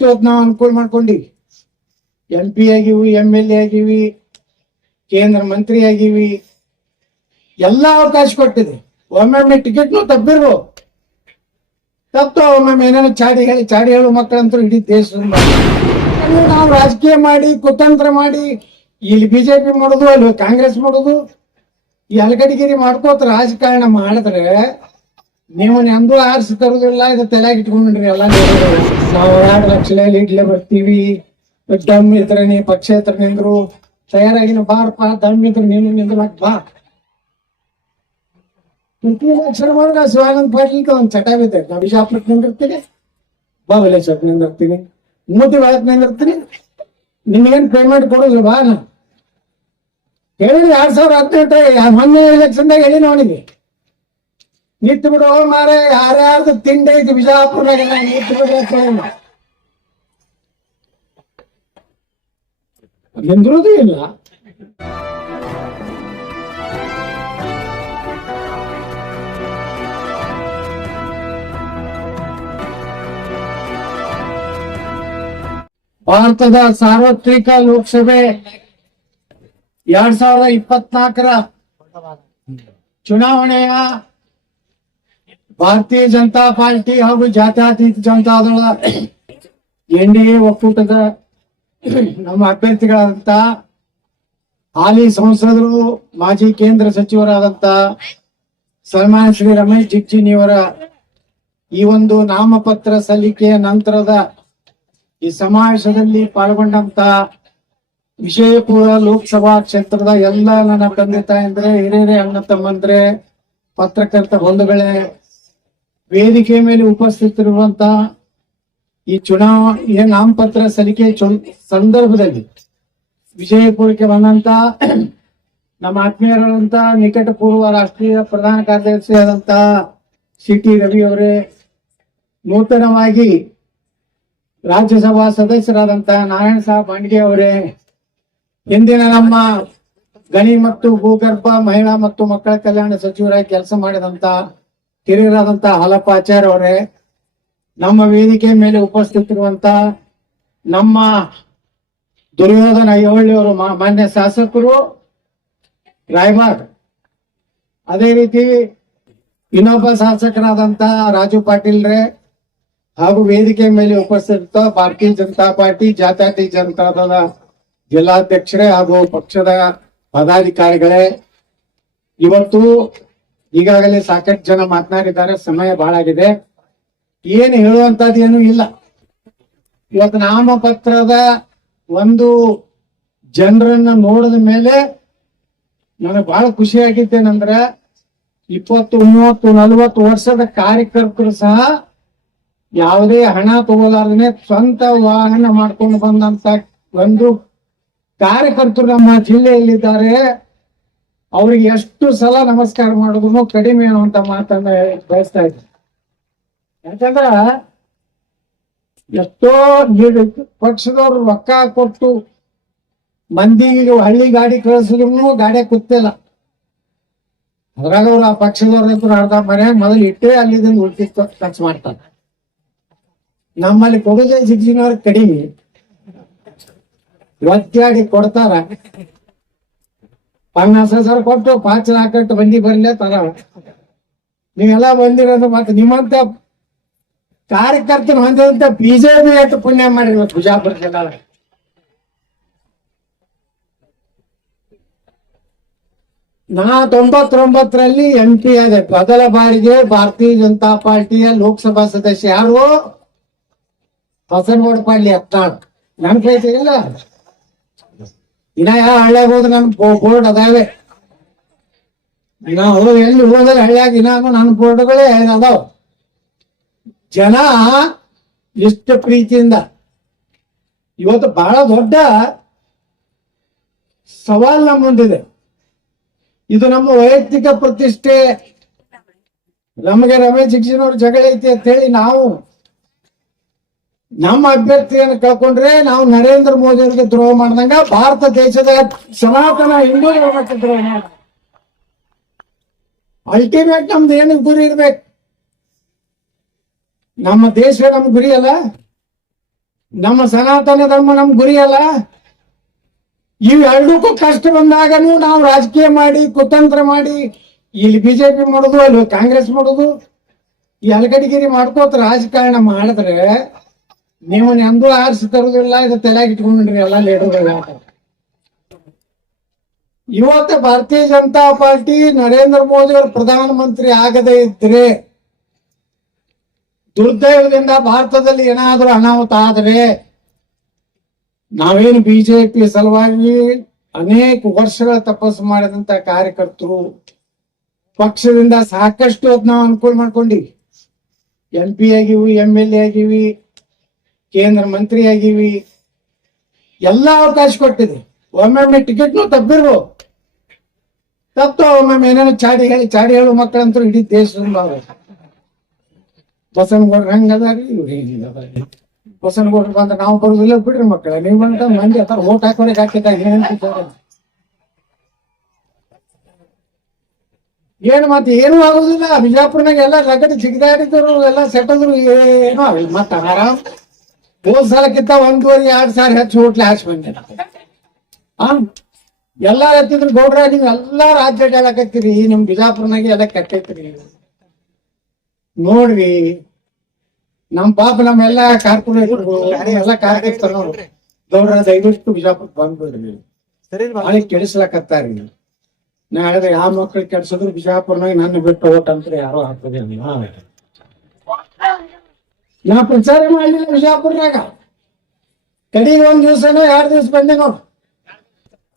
ಎಷ್ಟು ನಾವು ಅನುಕೂಲ ಮಾಡ್ಕೊಂಡಿವಿ. MP ಆಗಿವಿ, MLA ಆಗಿವಿ, ಕೇಂದ್ರ ಮಂತ್ರಿ ಆಗಿವಿ, ಎಲ್ಲಾ ಅವಕಾಶ ಕೊಟ್ಟಿದೆ. ಒಮ್ಮೊಮ್ಮೆ ಟಿಕೆಟ್ನು ತಪ್ಪಿರ್ಬೋದು, ತಪ್ಪು ಒಮ್ಮೊಮ್ಮೆ ಏನೇನೋ ಚಾಡಿ ಹೇಳು ಮಕ್ಕಳಂತೂ ಇಡೀ ದೇಶದ ನಾವು ರಾಜಕೀಯ ಮಾಡಿ ಕುತಂತ್ರ ಮಾಡಿ ಇಲ್ಲಿ BJP ಮಾಡೋದು, ಅಲ್ಲಿ ಕಾಂಗ್ರೆಸ್ ಮಾಡೋದು, ಈ ಅಲಗಡಿಗಿರಿ ಮಾಡ್ಕೋತ ರಾಜಕಾರಣ ಮಾಡಿದ್ರೆ ನೀವು ಎಂದೂ ಆರಿಸಿ ತರುದಿಲ್ಲ. ಇದು ತಲೆಯಾಗಿ ಇಟ್ಕೊಂಡ್ರಿ ಎಲ್ಲ. ನಾವು 2 ಲಕ್ಷ ಇಡ್ಲೇ ಬರ್ತೀವಿ, ದಮ್ ಇದ್ರೆ ನೀ ಪಕ್ಷೇತರ ನಿಂದ್ರು ತಯಾರಾಗಿನ ಬಾರಪ್ಪ, ದಮ್ ಇದ್ರೆ ನೀನು ನಿಂದ್ರಕ್ ಬಾ. ಲಕ್ಷಣ ಮಾಡಿದ್ರೆ ಶಿವಾನಂದ ಪಾಟೀಲ್ ಒಂದ್ ಚಟ ಬಿದ್ದೆ. ನಾ ಬಿಜಾಪುರಕ್ಕೆ ನಿಂದಿರ್ತೀನಿ, ಬಾಬಲೇಶ್ವರಕ್ಕೆ ನಿಂದಿರ್ತೀನಿ, ಮೂತಿ ಒಳಕ್ ನಿಂದಿರ್ತೀನಿ, ನಿನ್ಗೇನ್ ಪೇಮೆಂಟ್ ಕೊಡೋದು ಬಾ. ನಾ ಹೇಳಿದ್ರಿ 2018 ಮೊನ್ನೆ ಎಲೆಕ್ಷನ್ದಾಗ ಹೇಳಿ ಅವನಿಗೆ, ನಿಂತು ಬಿಡು ಮಾರ, ಯಾರ್ಯಾರ್ದು ತಿಂಡಿ ಐತಿ ಬಿಜಾಪುರದಾಗ ನಿಂತು ಬಿಡ್ರಿ. ನಿಂದಿರೋದು ಇಲ್ಲ. ಭಾರತದ ಸಾರ್ವತ್ರಿಕ ಲೋಕಸಭೆ 2024 ಚುನಾವಣೆಯ ಭಾರತೀಯ ಜನತಾ ಪಾರ್ಟಿ ಹಾಗೂ ಜಾತ್ಯತೀತ ಜನತಾದಳ NDA ಒಕ್ಕೂಟದ ನಮ್ಮ ಅಭ್ಯರ್ಥಿಗಳಾದಂತ ಹಾಲಿ ಸಂಸದರು, ಮಾಜಿ ಕೇಂದ್ರ ಸಚಿವರಾದಂತ ಸನ್ಮಾನ್ಯ ಶ್ರೀ ರಮೇಶ್ ಜಿಗಜಿಣಿಯವರ ಈ ಒಂದು ನಾಮಪತ್ರ ಸಲ್ಲಿಕೆಯ ನಂತರದ ಈ ಸಮಾವೇಶದಲ್ಲಿ ಪಾಲ್ಗೊಂಡಂತ ವಿಜಯಪುರ ಲೋಕಸಭಾ ಕ್ಷೇತ್ರದ ಎಲ್ಲ ನನ್ನ ತಂದೆ ತಾಯಂದ್ರೆ, ಹಿರಿಯರೇ, ಅಣ್ಣ ತಮ್ಮಂದ್ರೆ, ಪತ್ರಕರ್ತ ಬಂಧುಗಳೇ, ವೇದಿಕೆ ಮೇಲೆ ಉಪಸ್ಥಿತರಿರುವಂತ ಈ ಚುನಾವಣೆ ನಾಮಪತ್ರ ಸಲ್ಲಿಕೆ ಸಂದರ್ಭದಲ್ಲಿ ವಿಜಯಪುರಕ್ಕೆ ಬಂದಂತ ನಮ್ಮ ಆತ್ಮೀಯರಾದಂತ ನಿಕಟಪೂರ್ವ ರಾಷ್ಟ್ರೀಯ ಪ್ರಧಾನ ಕಾರ್ಯದರ್ಶಿ ಆದಂತ CT ರವಿ ಅವರೇ, ನೂತನವಾಗಿ ರಾಜ್ಯಸಭಾ ಸದಸ್ಯರಾದಂತ ನಾರಾಯಣ ಸಾಹೇಬ್ ಬಾಂಡ್ಗೆ ಅವರೇ, ಹಿಂದಿನ ನಮ್ಮ ಗಣಿ ಮತ್ತು ಭೂಗರ್ಭ ಮಹಿಳಾ ಮತ್ತು ಮಕ್ಕಳ ಕಲ್ಯಾಣ ಸಚಿವರಾಗಿ ಕೆಲಸ ಮಾಡಿದಂತ ಹಿರಿಯರಾದಂತ ಹಾಲಪ್ಪಾಚಾರ್ಯ ಅವರೇ, ನಮ್ಮ ವೇದಿಕೆ ಮೇಲೆ ಉಪಸ್ಥಿತರಿರುವಂತ ನಮ್ಮ ದುರ್ಯೋಧನ ಐಹೊಳೆಯವರು, ಮಾನ್ಯ ಶಾಸಕರು ರಾಯಬಾಗ್, ಅದೇ ರೀತಿ ಇನ್ನೊಬ್ಬ ಶಾಸಕರಾದಂತ ರಾಜು ಪಾಟೀಲ್ರೆ, ಹಾಗೂ ವೇದಿಕೆ ಮೇಲೆ ಉಪಸ್ಥಿತ ಭಾರತೀಯ ಜನತಾ ಪಾರ್ಟಿ ಜಾತ್ಯತೀತ ಜನತಾದಳ ಜಿಲ್ಲಾಧ್ಯಕ್ಷರೇ ಹಾಗೂ ಪಕ್ಷದ ಪದಾಧಿಕಾರಿಗಳೇ, ಇವತ್ತು ಈಗಾಗಲೇ ಸಾಕಷ್ಟು ಜನ ಮಾತನಾಡಿದ್ದಾರೆ, ಸಮಯ ಬಹಳ ಆಗಿದೆ, ಏನು ಹೇಳುವಂತದ್ದು ಏನು ಇಲ್ಲ. ಇವತ್ತು ನಾಮಪತ್ರದ ಒಂದು ಜನರನ್ನ ನೋಡಿದ ಮೇಲೆ ನನಗೆ ಬಹಳ ಖುಷಿ ಆಗಿದ್ದೇನೆಂದ್ರೆ 20, 30, 40 ವರ್ಷದ ಕಾರ್ಯಕರ್ತರು ಸಹ ಯಾವುದೇ ಹಣ ತಗೋಲಾರ್ದೇ ಸ್ವಂತ ವಾಹನ ಮಾಡ್ಕೊಂಡು ಬಂದಂತ ಒಂದು ಕಾರ್ಯಕರ್ತರು ನಮ್ಮ ಜಿಲ್ಲೆಯಲ್ಲಿದ್ದಾರೆ. ಅವ್ರಿಗೆ ಎಷ್ಟು ಸಲ ನಮಸ್ಕಾರ ಮಾಡೋದು ಕಡಿಮೆ ಅನ್ನುವಂತ ಮಾತನ್ನ ಬಯಸ್ತಾ ಇದ್ದೀನಿ. ಯಾಕಂದ್ರ ಎಷ್ಟೋ ಪಕ್ಷದವ್ರು ರೊಕ್ಕ ಕೊಟ್ಟು ಮಂದಿಗೆ ಹಳ್ಳಿ ಗಾಡಿ ಕಳಿಸಿದ್ರು ಗಾಡಿ ಕೂತಿಲ್ಲ. ಅದ್ರಾಗ ಅವ್ರು ಆ ಪಕ್ಷದವ್ರ ಅರ್ಧ ಮನೆ ಮೊದಲು ಇಟ್ಟೇ ಅಲ್ಲಿಂದ ಉಳ್ಕಿತ್ತು ಖರ್ಚು ಮಾಡ್ತಾರೆ. ನಮ್ಮಲ್ಲಿ ಕೊಡುಗೆ ಜಿಗ್ಜಿನವ್ರ ಕಡಿಮೆ, ಒತ್ತಾಡಿ ಕೊಡ್ತಾರ. 50,000 ಕೊಟ್ಟು 5 ಲಕ್ಷ ಬಂದಿ ಬರ್ಲೇ ತರ. ನೀವೆಲ್ಲ ಬಂದಿರೋದು ಮತ್ತೆ ನಿಮ್ಮಂತ ಕಾರ್ಯಕರ್ತನ ಹೊಂದಿದಂತ BJP ಎಷ್ಟು ಪುಣ್ಯ ಮಾಡಿರ್ಬೇಕು ಬಿಜಾಪುರ ಜಿಲ್ಲಾ. ನಾ 99ರಲ್ಲಿ MP ಆದೆ. ಮೊದಲ ಬಾರಿಗೆ ಭಾರತೀಯ ಜನತಾ ಪಾರ್ಟಿಯ ಲೋಕಸಭಾ ಸದಸ್ಯ ಯಾರು? ಬಸನಗೌಡ ಪಾಡ್ಲಿ ಯತ್ನಾಳ್. ನನ್ ಕೈತೆ ಇಲ್ಲ. ಇನ್ನ ಯಾವ ಹಳ್ಳಿಯಾಗ ಹೋದ್ರೆ ನನ್ ಬೋರ್ಡ್ ಅದಾವೆ. ನಾವು ಎಲ್ಲಿ ಹೋದ್ರೆ ಹಳ್ಳಿಯಾಗ ಇನ್ನಾನು ನನ್ನ ಬೋರ್ಡ್ಗಳೇ ಅದಾವ. ಜನ ಇಷ್ಟ ಪ್ರೀತಿಯಿಂದ ಇವತ್ತು ಬಹಳ ದೊಡ್ಡ ಸವಾಲ್ ನಮ್ಮ ಮುಂದಿದೆ. ಇದು ನಮ್ಮ ವೈಯಕ್ತಿಕ ಪ್ರತಿಷ್ಠೆ. ನಮಗೆ ರಮೇಶ್ ಜಿಗಜಿಣವ್ರ ಜಗಳ ಐತಿ ಅಂತ ಹೇಳಿ ನಾವು ನಮ್ಮ ಅಭ್ಯರ್ಥಿಯನ್ನು ಕಳ್ಕೊಂಡ್ರೆ ನಾವು ನರೇಂದ್ರ ಮೋದಿ ಅವರಿಗೆ ದ್ರೋಹ ಮಾಡ್ದಂಗ, ಭಾರತ ದೇಶದ ಸನಾತನ ಹಿಂದೂಗಳಿಗೆ ದ್ರೋಹ ಮಾಡ. ಅಲ್ಟಿಮೇಟ್ ನಮ್ದು ಏನು ಗುರಿ ಇರ್ಬೇಕು? ನಮ್ಮ ದೇಶ ನಮ್ ಗುರಿ ಅಲ್ಲ. ನಮ್ಮ ಸನಾತನ ಧರ್ಮ ನಮ್ ಗುರಿ ಅಲ್ಲ. ಇವೆರಡಕ್ಕೂ ಕಷ್ಟ ಬಂದಾಗನು ನಾವು ರಾಜಕೀಯ ಮಾಡಿ ಕುತಂತ್ರ ಮಾಡಿ ಇಲ್ಲಿ ಬಿಜೆಪಿ ಮಾಡೋದು ಅಲ್ಲಿ ಕಾಂಗ್ರೆಸ್ ಮಾಡೋದು ಈ ಅಲಗಡಿಗಿರಿ ಮಾಡ್ಕೋತ ರಾಜಕಾರಣ ಮಾಡಿದ್ರೆ ನೀವು ಎಂದೂ ಆರಿಸಿ ತರುದಿಲ್ಲ. ಇದು ತಲೆಯಾಗಿ ಇಟ್ಕೊಂಡ್ರಿ ಎಲ್ಲ ಲೀಡರ್ಗಳು. ಇವತ್ತು ಭಾರತೀಯ ಜನತಾ ಪಾರ್ಟಿ ನರೇಂದ್ರ ಮೋದಿ ಅವರು ಪ್ರಧಾನಮಂತ್ರಿ ಆಗದೇ ಇದ್ರೆ ದುರ್ದೈವದಿಂದ ಭಾರತದಲ್ಲಿ ಏನಾದರೂ ಅನಾಹುತ ಆದರೆ ನಾವೇನು ಬಿಜೆಪಿ ಸಲುವಾಗಿ ಅನೇಕ ವರ್ಷಗಳ ತಪಸ್ಸು ಮಾಡಿದಂತ ಕಾರ್ಯಕರ್ತರು ಪಕ್ಷದಿಂದ ಸಾಕಷ್ಟು ಹೊತ್ತು ನಾವು ಅನುಕೂಲ ಮಾಡ್ಕೊಂಡಿವಿ. MP ಆಗಿವಿ, MLA ಆಗಿವಿ, ಕೇಂದ್ರ ಮಂತ್ರಿ ಆಗಿವಿ, ಎಲ್ಲ ಅವಕಾಶ ಕೊಟ್ಟಿದೆ. ಒಮ್ಮೊಮ್ಮೆ ಟಿಕೆಟ್ನು ತಪ್ಪಿರು ತಪ್ಪು ಒಮ್ಮೊಮ್ಮೆ ಏನೇನೋ ಚಾಡಿ ಹೇಳು ಮಕ್ಕಳಂತೂ ಇಡೀ ದೇಶದಿಂದ ಬಸನಗೌಡ್ರು ಹಂಗದಾರಿ ಇವ್ರು ಹಿಂಗದಾರಿ. ಬಸನಗೌಡ್ರು ಬಂದ ನಾವು ಬರುದಿಲ್ಲ ಬಿಡ್ರಿ ಮಕ್ಕಳ, ನೀವು ಬಂದ ಮಂದಿ ಅಥವಾ ಓಟ್ ಹಾಕೋರಿಗೆ ಹಾಕಿದಾಗ ಏನು ಮತ್ತೆ ಏನೂ ಆಗುದಿಲ್ಲ. ಬಿಜಾಪುರ್ನಾಗ ಎಲ್ಲ ರಗಡ್ ಜಿಗಿದಾಡಿದ್ರು, ಎಲ್ಲ ಸೆಟ್ಟದ್ರು, ಏನೋ ಮತ್ತ ಆರಾಮ್ ಹೋದ್ ಸಲಕ್ಕಿಂತ 1.5-2 ಸಾವಿರ ಹೆಚ್ಚು ಹೋಟ್ಲೆ ಹಾಕಿ ಬಂದೆ. ಎಲ್ಲಾ ಎತ್ತಿದ್ರು ಗೌಡ್ರ ನೀವು ಎಲ್ಲಾ ರಾಜ್ಯ ಹೇಳಕತ್ತೀರಿ, ನಿಮ್ ಬಿಜಾಪುರ್ನಾಗ ಎಲ್ಲ ಕೆಟ್ಟೈತ್ರಿ ನೋಡ್ರಿ. ನಮ್ ಪಾಪ ನಮ್ಮೆಲ್ಲಾ ಕಾರ್ಪೊರೇಟರ್ಗಳು ಎಲ್ಲ ಕಾರ್ಯಕರ್ತರು ಗೌಡ್ರ ದಯವಿಟ್ಟು ಬಿಜಾಪುರ್ ಬಂದ್ಬಿಡ್ರಿ, ನಾಳೆ ಕೆಡಿಸ್ಲಕತ್ತಾರಿ. ನಾ ಹೇಳಿದ್ರೆ ಯಾವ ಮಕ್ಳು ಕೆಡ್ಸಿದ್ರು ಬಿಜಾಪುರ್ನಾಗ ನನ್ನ ಬಿಟ್ಟು ಓಟ್ ಅಂತ ಯಾರೋ ಹಾಕ್ತದೆ. ನಾ ಪ್ರಚಾರ ಮಾಡಲಿಲ್ಲ ಬಿಜಾಪುರ್ನಾಗ. ಕಡೆಗೆ 1 ದಿವಸನೋ 2 ದಿವಸ ಬಂದೆ ನೋಡು.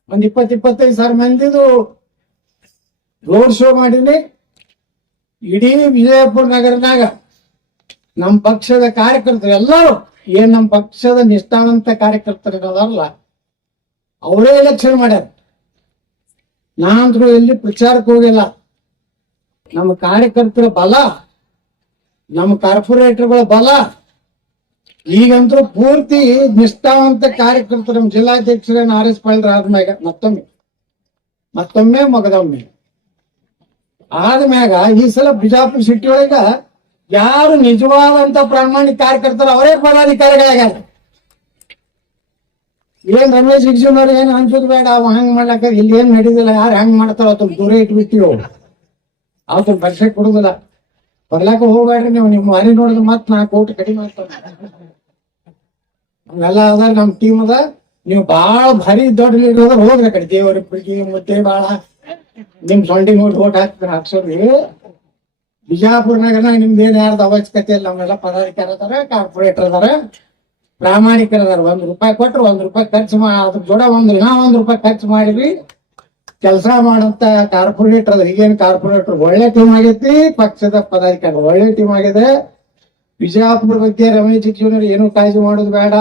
20-25 ಸಾವಿರ ಮಂದಿದು ರೋಡ್ ಶೋ ಮಾಡೀನಿ. ಇಡೀ ವಿಜಯಪುರ ನಗರನಾಗ ನಮ್ಮ ಪಕ್ಷದ ಕಾರ್ಯಕರ್ತರು ಎಲ್ಲರೂ ಏನ್ ನಮ್ಮ ಪಕ್ಷದ ನಿಷ್ಠಾವಂತ ಕಾರ್ಯಕರ್ತರು ಇರೋದಲ್ಲ ಅವರೇ ಎಲೆಕ್ಷನ್ ಮಾಡ್ಯಾರ. ನಾನಂತರೂ ಎಲ್ಲಿ ಪ್ರಚಾರಕ್ಕೆ ಹೋಗಿಲ್ಲ. ನಮ್ಮ ಕಾರ್ಯಕರ್ತರ ಬಲ, ನಮ್ಮ ಕಾರ್ಪೊರೇಟರ್ಗಳ ಬಲ, ಈಗಂತೂ ಪೂರ್ತಿ ನಿಷ್ಠಾವಂತ ಕಾರ್ಯಕರ್ತರು ನಮ್ಮ ಜಿಲ್ಲಾಧ್ಯಕ್ಷರ RS ಪಾಟೀಲ್ ಆದ್ಮ್ಯಾಗ ಮತ್ತೊಮ್ಮೆ ಮಗದೊಮ್ಮೆ ಆದ್ಮ್ಯಾಗ ಈ ಸಲ ಬಿಜಾಪುರ ಸಿಟಿ ಒಳಗ ಯಾರು ನಿಜವಾದಂತ ಪ್ರಾಮಾಣಿಕ ಕಾರ್ಯಕರ್ತರು ಅವರೇ ಪದಾಧಿಕಾರಿಗಳಾಗ್ಯಾರ. ಏನ್ ರಮೇಶ್ ಜಿಗಜಿನವ್ರು ಏನ್ ಅನ್ಸೋದು ಬೇಡ, ಅವ ಹಂಗ್ ಮಾಡ್ಲಕ್ಕ ಇಲ್ಲಿ ಏನ್ ನಡೀದಿಲ್ಲ, ಯಾರು ಹೆಂಗ್ ಮಾಡ್ತಾರ ಅದನ್ನ ದೂರ ಇಟ್ಬಿಟ್ಟಿವ್, ಅವತ್ತು ಬರ್ಸೆ ಕೊಡುದಿಲ್ಲ. ಬರ್ಲಾಕ ಹೋಗ್ಬೇಡ್ರಿ ನೀವು, ನಿಮ್ ಮನೆ ನೋಡಿದ್ರೆ ಮತ್ 4 ಕೋಟಿ ಕಡಿಮೆ ಆಗ್ತಾವ. ಅವೆಲ್ಲ ಅದ ನಮ್ ಟೀಮ್ ಅದ. ನೀವು ಬಾಳ ಭಾರಿ ದೊಡ್ಡ ಲೀಡರ್ ಅದ, ಹೋಗ್ರಿ ಕಡೆ ದೇವರಿಬ್ಬರಿಗೆ ಮುದ್ದೆ ಬಾಳ ನಿಮ್ ಸೊಂಡಿ ನೋಡಿ ಓಟ್ ಹಾಕ್ಸೋರಿ. ಬಿಜಾಪುರ್ನಾಗ ನಿಮ್ದೇನ್ ಯಾರ್ದು ಅವಶ್ಯಕತೆ ಇಲ್ಲ. ನಮ್ಮೆಲ್ಲ ಪದಾಧಿಕಾರಿ ಅದಾರ, ಕಾರ್ಪೊರೇಟರ್ ಅದಾರ, ಪ್ರಾಮಾಣಿಕರ ಅದಾರ. 1 ರೂಪಾಯಿ ಕೊಟ್ರು 1 ರೂಪಾಯಿ ಖರ್ಚು ಅದ್ರ ಜೋಡ 1 ರೂಪಾಯಿ ಖರ್ಚು ಮಾಡಿದ್ವಿ ಕೆಲಸ ಮಾಡಂತ ಕಾರ್ಪೊರೇಟರ್ ಅದ್ರ. ಈಗೇನು ಕಾರ್ಪೊರೇಟರ್ ಒಳ್ಳೆ ಟೀಮ್ ಆಗೈತಿ, ಪಕ್ಷದ ಪದಾಧಿಕಾರಿ ಒಳ್ಳೆ ಟೀಮ್ ಆಗಿದೆ. ಬಿಜಾಪುರ ಬಗ್ಗೆ ರಮೇಶ್ ಜಿಗಜಿಣವ್ರು ಏನು ಕಾಳಜಿ ಮಾಡೋದು ಬೇಡ.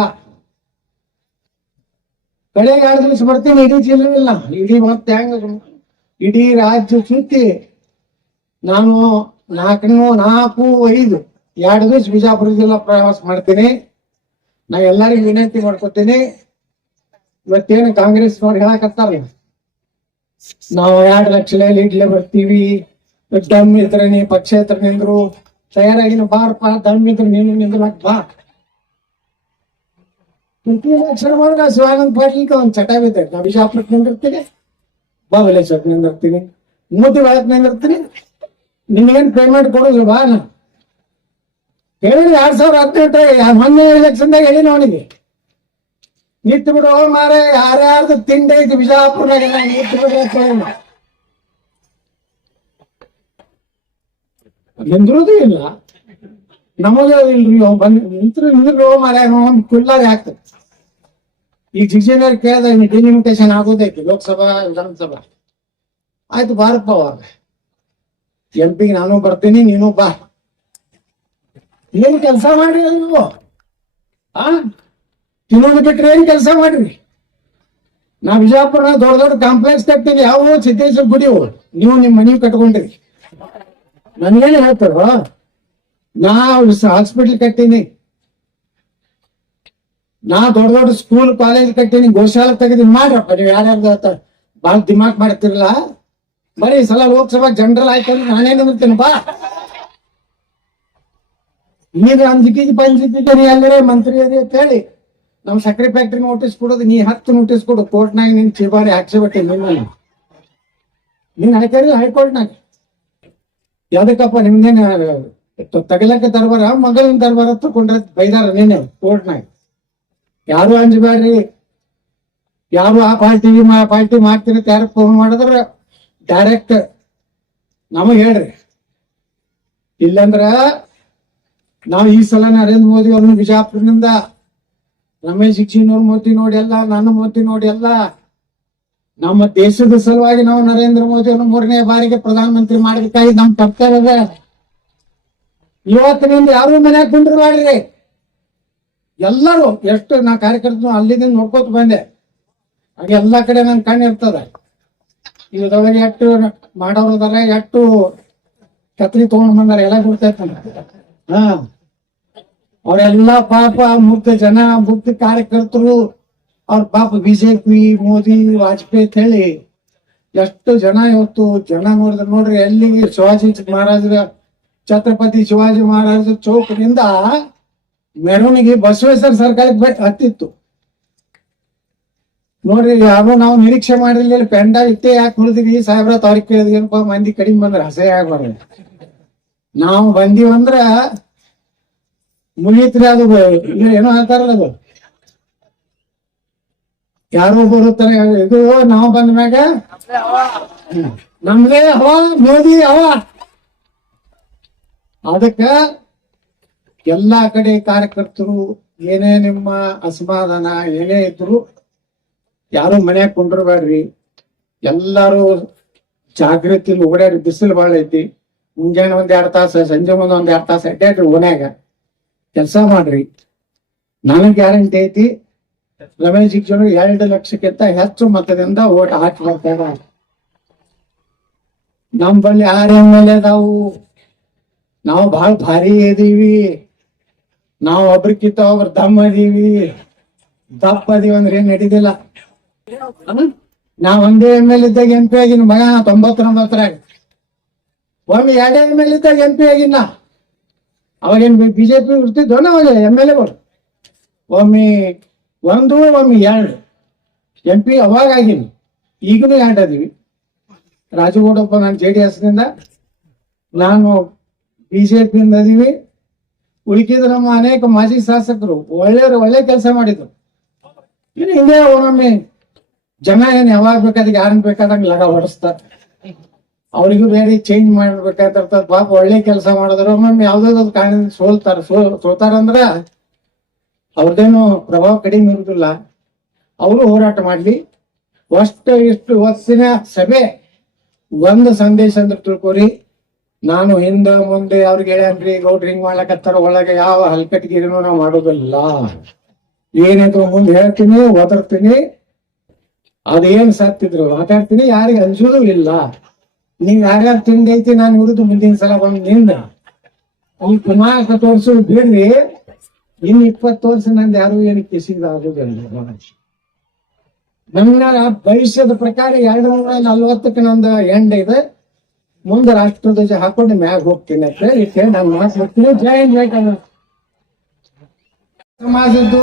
ಕಡೆಗೆ 2 ದಿವಸ ಬರ್ತೀನಿ, ಇಡೀ ಜಿಲ್ಲೆ ಇಲ್ಲ, ಇಡೀ ಮತ್ತೆ ಹೆಂಗ ಇಡೀ ರಾಜ್ಯ ಸುತ್ತಿ ನಾನು 4-5 2 ದಿವಸ ಬಿಜಾಪುರ ಜಿಲ್ಲಾ ಪ್ರವಾಸ ಮಾಡ್ತೀನಿ. ನಾ ಎಲ್ಲರಿಗೂ ವಿನಂತಿ ಮಾಡ್ಕೊತೀನಿ, ಇವತ್ತೇನು ಕಾಂಗ್ರೆಸ್ನವ್ರು ಹೇಳಕತ್ತಾರ ನಾವು 2 ಲಕ್ಷ ಲೀಡ್ಲೆ ಬರ್ತೀವಿ, ದಮ್ ಇದ್ರೆ ನೀ ಪಕ್ಷೇತರ ನಿಂದ್ರು ತಯಾರಾಗಿನ ಬಾರಪ್ಪ, ದಮ್ ಇದ್ರೆ ನೀನು ನಿಂದ್ರಕ್ ಬಾ. ಎಲೆಕ್ಷನ್ ಮಾಡಿದ್ರೆ ಶಿವಾನಂದ ಪಾಟೀಲ್ ಒಂದ್ ಚಟ ಬಿದ್ದೆ, ನಾ ಬಿಜಾಪುರಕ್ಕೆ ನಿಂದಿರ್ತೀನಿ, ಬಾಬಲೇಶ್ವರಕ್ಕೆ ನಿಂದಿರ್ತೀನಿ, ಮೂತಿ ಒಳಕ್ ನಿಂದಿರ್ತೀನಿ, ನಿನ್ಗೇನ್ ಪೇಮೆಂಟ್ ಕೊಡೋದು ಬಾ. ನಾ ಹೇಳಿದ್ರೆ 2018 ಮೊನ್ನೆ ಎಲೆಕ್ಷನ್ದಾಗ ಹೇಳಿ ಅವನಿಗೆ ನಿಂತು ಬಿಡು ಮಾರೆ, ಯಾರ್ಯಾರ್ದು ತಿಂಡಿ ಐತಿ ಬಿಜಾಪುರನಾಗ ನಿಂತು ಬಿಡ, ನಿಂದ್ರೋದು ಇಲ್ಲ ನಮಗ ಇಲ್ರಿ. ನಿಂದ್ರು ಮಾರೆ ಕುಲ್ಲಾರಿ ಆಗ್ತದೆ. ಈಗ ಜಿಗಜಿನವ್ರು ಕೇಳಿದ ಡಿಲಿಮಿಟೇಷನ್ ಆಗೋದೈತಿ ಲೋಕಸಭಾ ವಿಧಾನಸಭಾ, ಆಯ್ತು ಬಾರಪ್ಪ, ಅವಾಗ MP ನಾನು ಬರ್ತೀನಿ, ನೀನು ಬಾ. ಏನ್ ಕೆಲಸ ಮಾಡ್ರಿ ನೀವು? ತಿನ್ನೋದು ಬಿಟ್ರೆ ಏನ್ ಕೆಲಸ ಮಾಡ್ರಿ? ನಾ ಬಿಜಾಪುರ ದೊಡ್ಡ ದೊಡ್ಡ ಕಾಂಪ್ಲೆಕ್ಸ್ ಕಟ್ತೀನಿ, ಯಾವ ಸಿದ್ದೇಶ್ವರ ಗುಡಿ ನೀವು ನಿಮ್ ಮನಿ ಕಟ್ಕೊಂಡಿರಿ. ನನ್ಗೇನು ಹೇಳ್ತಾರ, ನಾ ಹಾಸ್ಪಿಟಲ್ ಕಟ್ಟೀನಿ, ನಾ ದೊಡ್ಡ ದೊಡ್ಡ ಸ್ಕೂಲ್ ಕಾಲೇಜ್ ಕಟ್ಟೀನಿ, ಗೋಶಾಲೆ ತೆಗೆದೀನಿ. ಮಾಡ್ರಪ್ಪ ನೀವು ಯಾರ್ಯಾರ್ದು ಬಾಳ ದಿಮಾಕ್ ಮಾಡ್ತಿರಲ್ಲ. ಬರೀ ಈ ಸಲ ಲೋಕಸಭಾ ಜನರಲ್ ಆಯ್ತಂದ್ರೆ ನಾನೇನು ಬರ್ತೀನಿ ಬಾ. ಈಗ ಅಂಜಿಕೆ ಪಂಜಿಕೆ ಎಲ್ಲರೇ ಮಂತ್ರಿ ಅದೇ ಅಂತ ಹೇಳಿ ನಮ್ ಸಕ್ಕರೆ ಫ್ಯಾಕ್ಟ್ರಿ ನೋಟಿಸ್ ಕೊಡೋದು, ನೀ 10 ನೋಟಿಸ್ ಕೊಡು ಕೋರ್ಟ್ನಾಗ, ನೀನ್ ಚಿಬಾರಿ ಹಾಕ್ಸಿಬಿಟ್ಟೆ ನೀನ್ ಹಾಕ್ಯಾರಿ ಹೈಕೋರ್ಟ್ನಾಗ. ಯಾವ್ದಕ್ಕಪ್ಪ ನಿಮ್ದೇನ ತಗಲಕ್ಕೆ ದರ್ಬಾರ, ಮಗಳಿನ ದರ್ಬಾರ ತಗೊಂಡ್ರೆ ಬೈದಾರ ನೀನೆ ಕೋರ್ಟ್ನಾಗ. ಯಾರು ಅಂಜಬೇಡ್ರಿ, ಯಾರು ಆ ಪಾರ್ಟಿ ಮಾಡ್ತೀನಿ ಯಾರು ಫೋನ್ ಮಾಡಿದ್ರ ಡೈರೆಕ್ಟ್ ನಮಗ್ ಹೇಳ್ರಿ. ಇಲ್ಲಂದ್ರ ನಾವು ಈ ಸಲ ನರೇಂದ್ರ ಮೋದಿ ಅವ್ರನ್ನ ಬಿಜಾಪುರದಿಂದ ರಮೇಶ್ ಜಿಗಜಿಣವ್ರ ಮೋದಿ ನೋಡಿ ಅಲ್ಲ, ನನ್ನ ಮೋದಿ ನೋಡಿ ಅಲ್ಲ, ನಮ್ಮ ದೇಶದ ಸಲುವಾಗಿ ನಾವು ನರೇಂದ್ರ ಮೋದಿ ಅವ್ರನ್ನ 3ನೇ ಬಾರಿಗೆ ಪ್ರಧಾನಮಂತ್ರಿ ಮಾಡಬೇಕಾಗಿ ನಮ್ ಕರ್ತವ್ಯ. ಇವತ್ತಿನಿಂದ ಯಾರು ಮನ್ಯಾಗ ಕುಂಡ್ರಬೇಡ್ರಿ. ಎಲ್ಲರೂ ಎಷ್ಟು ನಾ ಕಾರ್ಯಕರ್ತರು ಅಲ್ಲಿಂದ ನೋಡ್ಕೋತ ಬಂದೆ, ಹಾಗೆ ಎಲ್ಲಾ ಕಡೆ ನನ್ ಕಣ್ಣು ಇರ್ತದ. ಇದ್ರೊಳಗೆ ಎಷ್ಟು ಮಾಡೋರು ಅದಾರ, ಎಷ್ಟು ಕತ್ರಿ ತಗೊಂಡ್ ಬಂದಾರ ಎಲ್ಲ ಗೊತ್ತೈತ. ಹಾ, ಅವರೆಲ್ಲಾ ಪಾಪ ಮುಗ್ಧ ಜನ, ಮುಗ್ಧ ಕಾರ್ಯಕರ್ತರು. ಅವ್ರ ಪಾಪ ಬಿಜೆಪಿ, ಮೋದಿ, ವಾಜಪೇಯಿ ಅಂತ ಹೇಳಿ ಎಷ್ಟು ಜನ ಇವತ್ತು ಜನ ನೋಡ್ರಿ ಎಲ್ಲಿಗೆ ಶಿವಾಜಿ ಮಹಾರಾಜರ, ಛತ್ರಪತಿ ಶಿವಾಜಿ ಮಹಾರಾಜ ಚೌಕದಿಂದ ಮೆರವಣಿಗೆ ಬಸವೇಶ್ವರ ಸರ್ಕಾರಕ್ಕೆ ಹತ್ತಿತ್ತು ನೋಡ್ರಿ. ಯಾರು ನಾವು ನಿರೀಕ್ಷೆ ಮಾಡಿರ್ಲಿಲ್ಲ. ಪೆಂಡ ಇಟ್ಟೆ ಯಾಕೆ ಹೊಡೆದಿವಿ ಸಾಹೇಬ್ರ, ಅವ್ರಿಗೆ ಕೇಳಿದ್ವಿ ಏನಪ್ಪ ಮಂದಿ ಕಡಿಮೆ ಬಂದ್ರ ಹಸೆ ಆಗ್ಬಾರ್ದು. ನಾವು ಬಂದೀವಂದ್ರ ಮುಗೀತ್ರಿ. ಅದು ಏನೋ ಹೇಳ್ತಾರಲ್ಲ, ಅದು ಯಾರು ಬರುತ್ತಾರೆ ಇದು ನಾವು ಬಂದ ಮ್ಯಾಗ ನಮ್ದೇ ಹವಾ, ಮೋದಿ ಹವಾ. ಅದಕ್ಕ ಎಲ್ಲಾ ಕಡೆ ಕಾರ್ಯಕರ್ತರು ಏನೇ ನಿಮ್ಮ ಅಸಮಾಧಾನ ಏನೇ ಇದ್ರು ಯಾರು ಮನ್ಯಾಗ ಕುಂಡ್ರಬೇಡ್ರಿ. ಎಲ್ಲಾರು ಜಾಗೃತಿಲಿ ಓಡಾಡಿ. ಬಿಸಿಲು ಬಾಳ ಐತಿ. ಮುಂಜಾನೆ 1-2 ತಾಸು, ಸಂಜೆ ಮುಂದೆ 1-2 ತಾಸು ಅಡ್ಡಾಡ್ರಿ, ಓನ್ಯಾಗ ಕೆಲಸ ಮಾಡ್ರಿ. ನನಗ್ ಗ್ಯಾರಂಟಿ ಐತಿ, ರಮೇಶ್ ಜಿಗಜಿಣವ್ರು 2 ಲಕ್ಷಕ್ಕಿಂತ ಹೆಚ್ಚು ಮತದಿಂದ ಓಟ್ ಹಾಕಿ ಬರ್ತಾರ. ನಮ್ ಬಳಿ 6 MLA ಅದಾವು. ನಾವು ಬಹಳ ಭಾರಿ ಇದೀವಿ. ನಾವು ಒಬ್ರಕ್ಕಿಂತ ಒಬ್ರ ದಮ್ಮ ಅದೀವಿ. ದಪ್ಪ ಅದೀವಿ ಅಂದ್ರೆ ಏನ್ ನಡೀದಿಲ್ಲ. ನಾವ್ ಒಂದೇ MLA ಇದ್ದಾಗ MP ಆಗಿನ ಮಗ 99ರಾಗ. ಒಮ್ಮೆ 2 MLA ಇದ್ದಾಗ MP ಆಗಿನ. ಅವಾಗೇನ್ ಬಿಜೆಪಿ ಇರ್ತಿದ್ವ ಅವಾಗ MLAಗಳು. ಒಮ್ಮೆ 1, ಒಮ್ಮೆ 2 MP ಅವಾಗ ಆಗಿನಿ. ಈಗಲೂ 2 ಅದೀವಿ. ರಾಜಗೌಡಪ್ಪ ನಾನು JDS ನಿಂದ, ನಾನು ಬಿಜೆಪಿಯಿಂದ ಅದೀವಿ. ಉಳಿಕಿದ ನಮ್ಮ ಅನೇಕ ಮಾಜಿ ಶಾಸಕರು ಒಳ್ಳೆ ಕೆಲಸ ಮಾಡಿದ್ರು. ಇನ್ನು ಹಿಂಗೆ ಒಮ್ಮೊಮ್ಮೆ ಜನ ಏನ್ ಯಾವಾಗ ಬೇಕಾದ್ರೆ ಯಾರನ್ ಬೇಕಾದಂಗ ಲಗ ಹೊಡಿಸ್ತಾರ. ಅವ್ರಿಗೂ ಬೇರೆ ಚೇಂಜ್ ಮಾಡ್ಬೇಕಾಗಿರ್ತದ. ಪಾಪ ಒಳ್ಳೆ ಕೆಲಸ ಮಾಡಿದ್ರು ಒಮ್ಮೊಮ್ಮೆ ಯಾವ್ದಾದ್ರು ಕಾರಣ ಸೋತಾರಂದ್ರ ಅವ್ರದ್ದೇನು ಪ್ರಭಾವ ಕಡಿಮೆ ಇರುದಿಲ್ಲ. ಅವರು ಹೋರಾಟ ಮಾಡ್ಲಿ. ಇಷ್ಟು ವರ್ಷಿನ ಸಭೆ ಒಂದು ಸಂದೇಶ ಅಂದ್ರೆ ತಿಳ್ಕೊರಿ. ನಾನು ಹಿಂದ ಮುಂದೆ ಅವ್ರಿಗೆ ಹೇಳ್ರಿ, ಗೌಡ್ರಿ ಹಿಂಗ್ ಮಾಡ್ಲಕತ್ತಾರ, ಒಳಗೆ ಯಾವ ಹಲ್ಕಟ್ಗಿರಿನೂ ನಾವು ಮಾಡೋದಿಲ್ಲ. ಏನಿದ್ರು ಮುಂದೆ ಹೇಳ್ತೀನಿ, ಒದರ್ತೀನಿ. ಅದೇನ್ ಸತ್ತಿದ್ರು ಮಾತಾಡ್ತೀನಿ, ಯಾರಿಗೆ ಅನ್ಸೋದು ಇಲ್ಲ. ನೀವ್ ಯಾರ್ಯಾರು ತಿಂಡಿ ಐತಿ ನಾನು ಇರುದು ಮುಂದಿನ ಸಲ ಬಂದ್ ನಿಂದ ಈ ಕುಮಾರ ತೋರ್ಸೋದು ಬಿಡ್ರಿ. ಇನ್ನು 20 ವರ್ಷ ನಂದು ಯಾರು ಏನು ಕಿಸಿದ ಆಗುದಿಲ್ಲ. ನನ್ನ ಭವಿಷ್ಯದ ಪ್ರಕಾರ 240ಕ್ಕೆ ನಂದು ಎಂಡ್ ಇದೆ. ಮುಂದೆ ರಾಷ್ಟ್ರಧ್ವಜ ಹಾಕೊಂಡು ಮ್ಯಾಗ ಹೋಗ್ತೀನಿ ಅಂತ ಹೇಳಿ ನಾನು ಮಾತಾಡ್ತೀನಿ. ಜೈ ಹಿಂದ್, ಜೈ ಕನ್ನಡ. ಸಮಾಜದ್ದು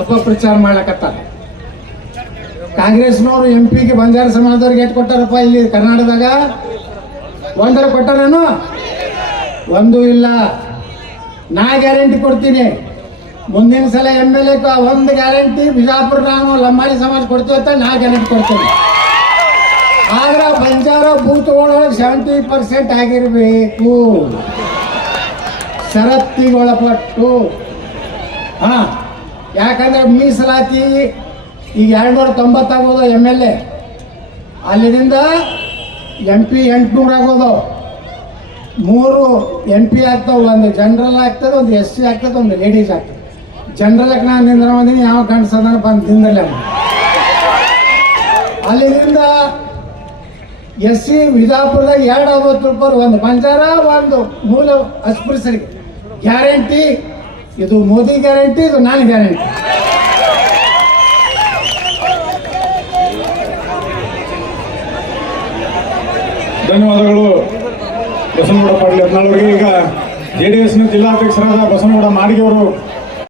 ಅಪಪ್ರಚಾರ ಮಾಡ್ಲಕತ್ತಾರ. ಕಾಂಗ್ರೆಸ್ನವರು MP ಗೆ ಬಂಜಾರ ಸಮಾಜದವ್ರಿಗೆ ಏಟ್ ಕೊಟ್ಟಾರಪ್ಪ ಇಲ್ಲಿ ಕರ್ನಾಟಕದಾಗ? 1 ಕೊಟ್ಟಾರೇನು? 1 ಇಲ್ಲ. ನಾ ಗ್ಯಾರಂಟಿ ಕೊಡ್ತೀನಿ. ಮುಂದಿನ ಸಲ MLA 1 ಗ್ಯಾರಂಟಿ ಬಿಜಾಪುರ ನಾನು ಲಂಬಾಣಿ ಸಮಾಜ ಕೊಡ್ತೀವಿ ಅಂತ ನಾ ಗ್ಯಾರಂಟಿ ಕೊಡ್ತೀನಿ. ಆದ್ರ ಬಂಜಾರ ಬೂತ್ ಒಳಗೆ 70% ಆಗಿರ್ಬೇಕು, ಷರತ್ತಿಗೊಳಪಟ್ಟು. ಹಾ, ಯಾಕಂದ್ರೆ ಮೀಸಲಾತಿ ಈಗ 290 ಆಗೋದು MLA, ಅಲ್ಲಿಂದ MP 800 ಆಗೋದು. 3 MP ಆಗ್ತಾವ. 1 ಜನರಲ್ ಆಗ್ತದೆ, 1 SC ಆಗ್ತದೆ, 1 ಲೇಡೀಸ್ ಆಗ್ತದೆ. ಜನರಲ್ ನಾನು ನಿಂದ್ರ ಬಂದಿನಿ, ಯಾವ ಕಾಣಿಸೋದನ್ನ ಬಂದು ತಿಂದಲ್ಲ. ಅಲ್ಲಿಂದ SC ವಿಜಾಪುರದಾಗ 250 ರೂಪಾಯಿ, 1 ಬಂಜಾರ, 1 ಮೂಲ ಅಸ್ಪೃಶ್ಯರಿಗೆ ಗ್ಯಾರಂಟಿ. ಇದು ಮೋದಿ ಗ್ಯಾರಂಟಿ, ಇದು ನಾನು ಗ್ಯಾರಂಟಿ. ಧನ್ಯವಾದಗಳು ಬಸನಗೌಡ ಪಾಟೀಲ್ ಯತ್ನಾಳ್ ಅವರಿಗೆ. ಈಗ JDS ನ ಜಿಲ್ಲಾಧ್ಯಕ್ಷರಾದ ಬಸನಗೌಡ ಮಾಡಿಗೆ ಅವರು